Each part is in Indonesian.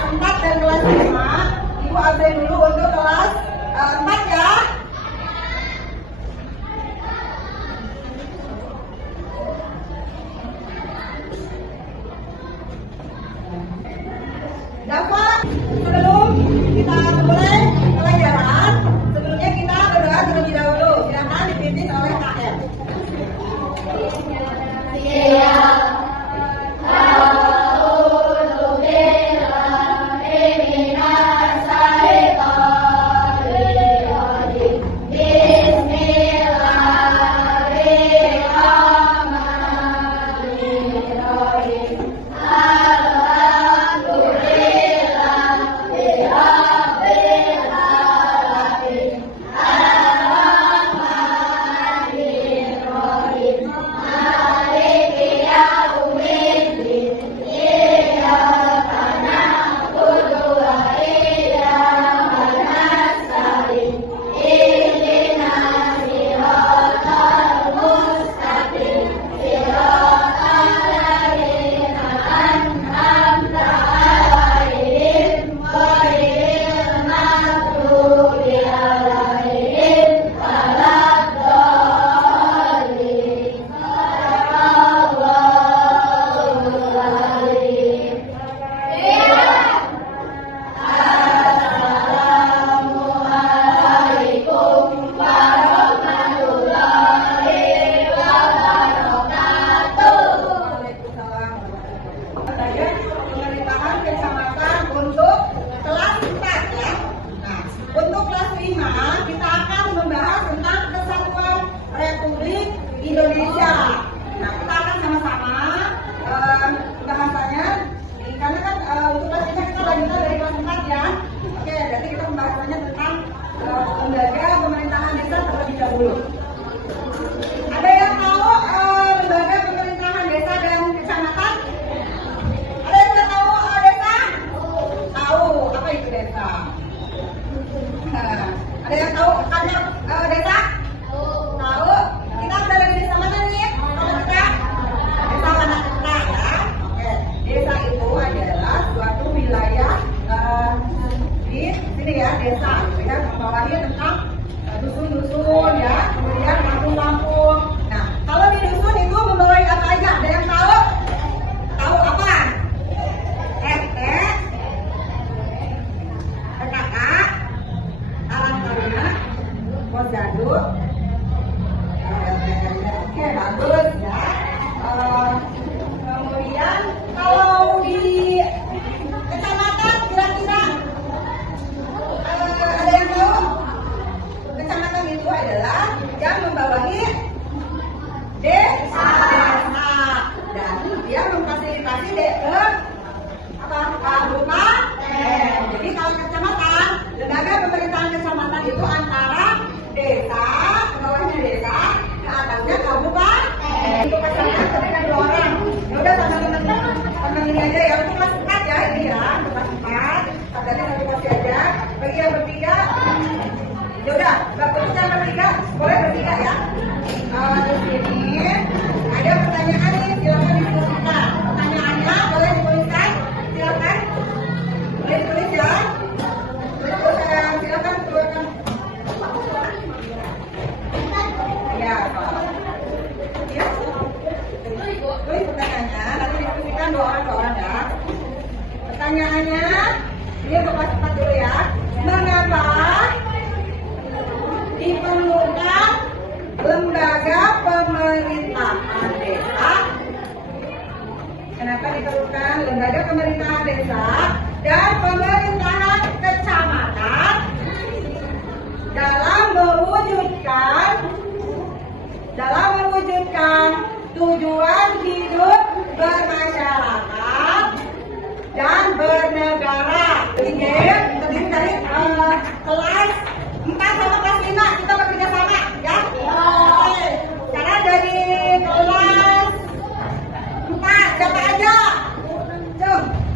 kelas 4 dan kelas 5. Ibu absen dulu untuk kelas 4 ya. Dapat sebelum kita mulai pelajaran, sebelumnya kita berdoa terlebih dahulu. Silakan dipimpin oleh KM. Indonesia. Nah, kita akan sama-sama bahasanya, karena kan untuk kelas 5 kita lanjutkan dari kelas 4 ya. Oke, berarti kita pembahasannya tentang lembaga pemerintahan desa terlebih dahulu. Ada yang tahu lembaga pemerintahan desa dan kecamatan? Ada yang tidak tahu desa? Tahu apa itu desa? Ada yang tahu kantor desa? Tahu? Kita udah lagi desa mana nih? Kalau kita desa mana kita ya? Oke, desa itu adalah suatu wilayah di sini ya, desa. Ya, membawahi tentang dusun-dusun ya, kemudian kampung-kampung. Nah, kalau di dusun itu membawahi apa aja? Ada yang tahu? Tahu apa? RT, RKK, alat taruna, posyandu. Oke, bagus ya. Kemudian kalau di kecamatan kira-kira ada yang tahu? Kecamatan itu adalah yang membawahi desa dan dia memfasilitasi ke kabupaten. Jadi kalau kecamatan, lembaga pemerintahan kecamatan itu antara desa, ke bawahnya desa, ke atasnya kabupaten. Untuk pasangan ketika 2 orang. Ya udah sama teman-teman, sama ini aja ya. Untuk kelas 4 ya ini ya, untuk kelas 4. Katanya satu porsi aja. Bagi yang bertiga, ya udah, yang bertiga boleh bertiga ya. Di sini ada pertanyaan nih, silakan dituliskan. Pertanyaannya boleh dituliskan, silakan. Boleh ditulis ya. Silakan keluarkan. Ya, ya. Tulis pertanyaannya, nanti diskusikan 2 orang ya. Pertanyaannya, ini untuk kelas 4 dulu ya. Mengapa diperlukan lembaga pemerintahan desa? Kenapa diperlukan lembaga pemerintahan desa dan pemerintahan kecamatan dalam mewujudkan tujuan hidup bermasyarakat dan bernegara? Ini terdiri dari kelas 4 sama kelas 5 kita bekerja sama ya. Oke. Sekarang dari kelas 4 siapa aja?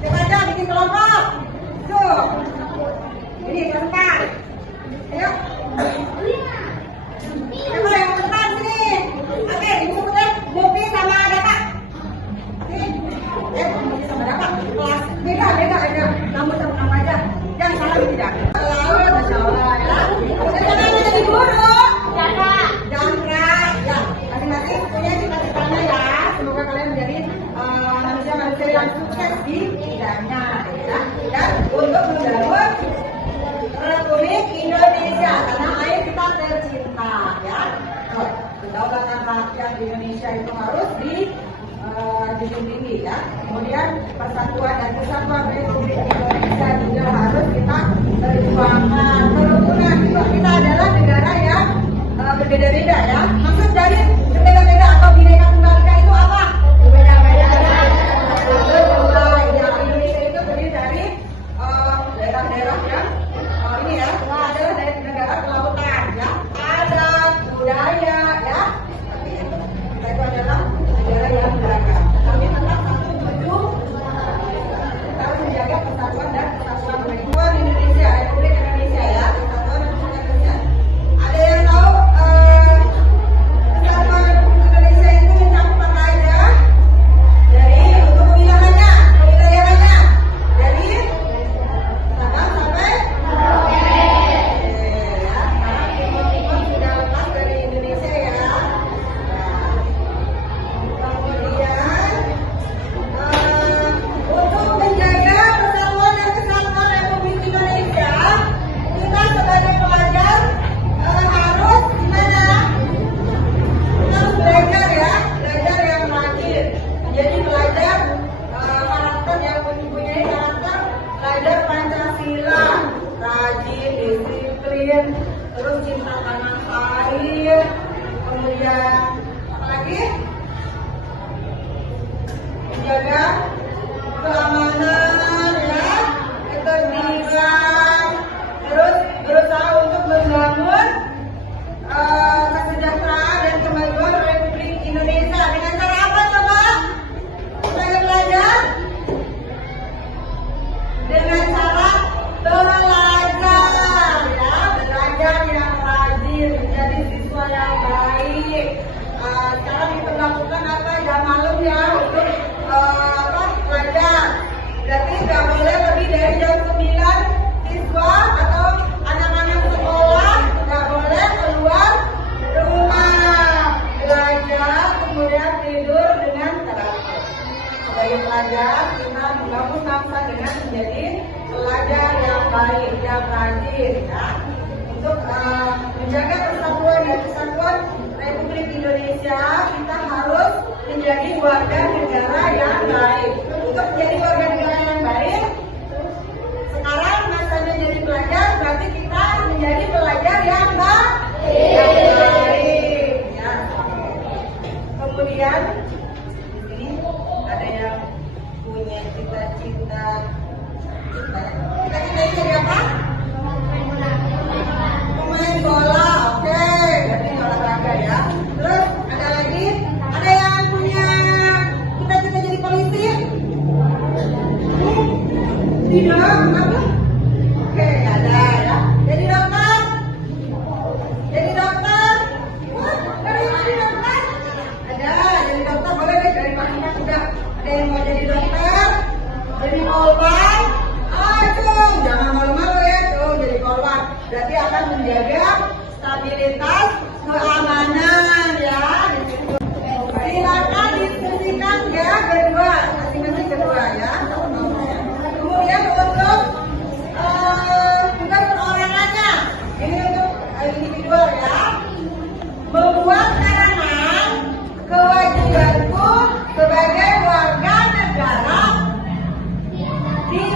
Siapa aja bikin kelompok? rajin, terus cinta tanah air, kemudian apa lagi? Menjaga keamanan ya, ketertiban, terus berusaha untuk membangun kesejahteraan dan kemajuan Republik Indonesia dengan cara apa coba? Saya belajar dengan cara belajar ya, belajar yang rajin, menjadi siswa yang baik. Sekarang diperlakukan apa jam malam ya untuk belajar. Berarti nggak boleh lebih dari jam 9 siswa atau anak-anak sekolah nggak boleh keluar rumah, belajar kemudian tidur dengan teratur. Sebagai pelajar kita membangun bangsa dengan menjadi pelajar yang baik, yang rajin ya. Untuk menjaga persatuan dan kesatuan Republik Indonesia, kita harus menjadi warga negara yang baik. Untuk menjadi warga negara yang baik, sekarang masanya jadi pelajar, berarti kita menjadi pelajar yang baik. Ya. Kemudian di sini ada yang punya cita-cita jadi apa? Pemain bola, oke. Berarti olahraga ya. Terus ada lagi? Ada yang punya cita-cita jadi polisi? Tidak, apa? Oke, ada ya. Jadi dokter? Jadi dokter? Wah, ada yang mau jadi dokter? Ada, jadi dokter boleh deh dari mana juga. Ada yang mau jadi dokter? Jadi polwan? Jangan malu-malu ya tuh jadi polwan. Berarti akan menjaga stabilitas keamanan ya. Silakan diskusikan ya berdua, masing-masing berdua ya. Kemudian untuk bukan perorangannya, ini untuk individual ya. Membuat karangan kewajibanku sebagai warga negara di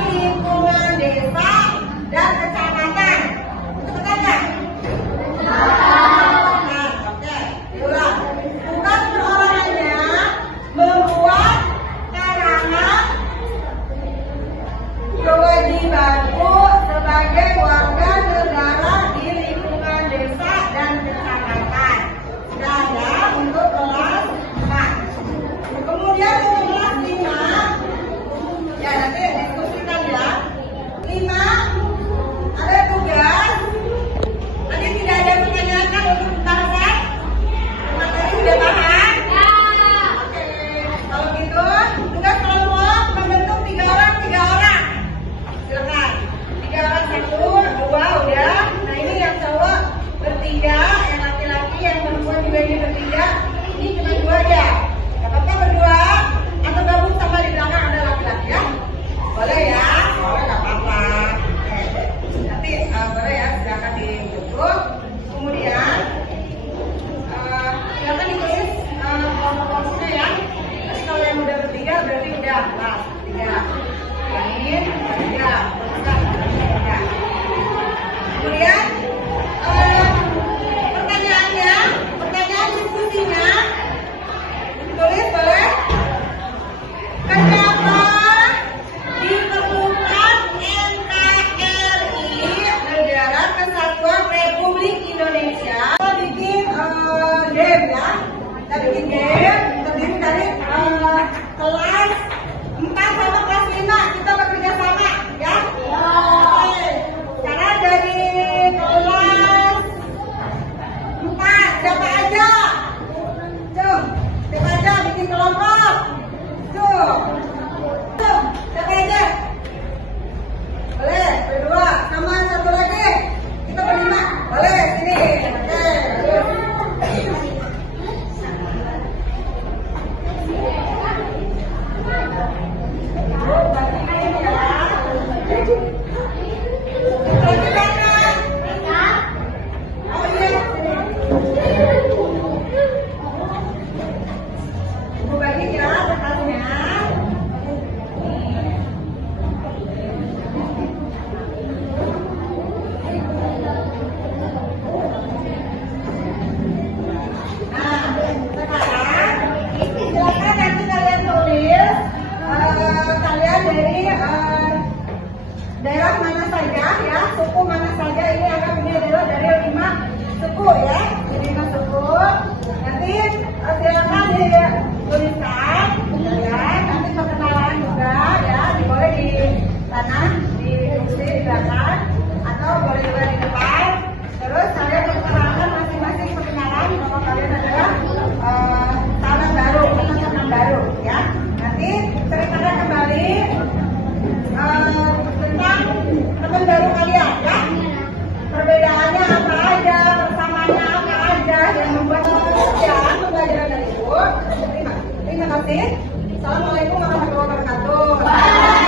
daerah mana saja ya, suku mana saja. Ini anggap ini adalah dari 5 suku ya, jadi 5 suku. Nanti silakan dituliskan ya, nanti perkenalan juga ya, boleh di sana, di kursi di belakang atau boleh juga di depan. Terus saya perkenalkan masing-masing perkenalan kalau kalian adalah tahun baru atau teman baru ya. Nanti ceritakan kembali tentang teman baru kalian ya. Perbedaannya apa aja, persamaannya apa aja yang membuat ya pembelajaran dari Ibu. Terima kasih. Assalamualaikum warahmatullahi wabarakatuh.